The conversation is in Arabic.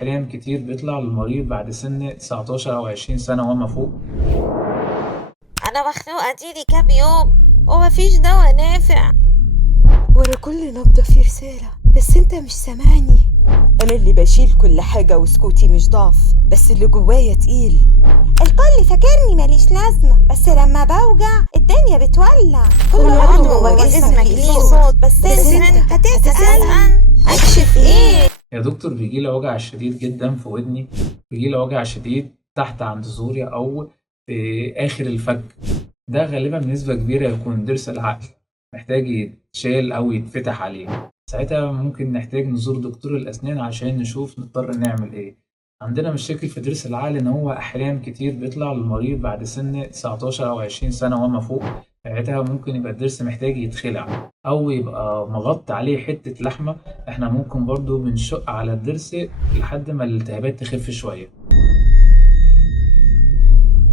أحيان كتير بيطلع للمريض بعد سن 19 أو 20 سنة وما فوق. أنا مخنوقة ديلي كام يوم ومفيش دوا نافع. ورا كل نبضة في رسالة، بس انت مش سامعني. أنا اللي بشيل كل حاجة وسكوتي مش ضعف، بس اللي جوايا تقيل. الكل فاكرني ماليش لازمة، بس لما بوجع الدنيا بتولع. كل عضو وجسمك ليه صوت، بس انت هتسأل أكشف ايه؟ يا دكتور بيجيلي وجع شديد جدا في ودني، بيجيلي وجع شديد تحت عند زوري أو في آخر الفك. ده غالبا بنسبة كبيرة يكون ضرس العقل محتاج يتشال أو يتفتح عليه. ساعتها ممكن نحتاج نزور دكتور الأسنان عشان نشوف نضطر نعمل إيه. عندنا مشاكل في ضرس العقل إن هو أحيان كتير بيطلع للمريض بعد سن 19 أو 20 سنة وما فوق. ساعتها ممكن يبقى الضرس محتاج يتخلع أو يبقى مغطي عليه حتة لحمة. إحنا ممكن برضو بنشق على الضرس لحد ما الالتهابات تخف شوية.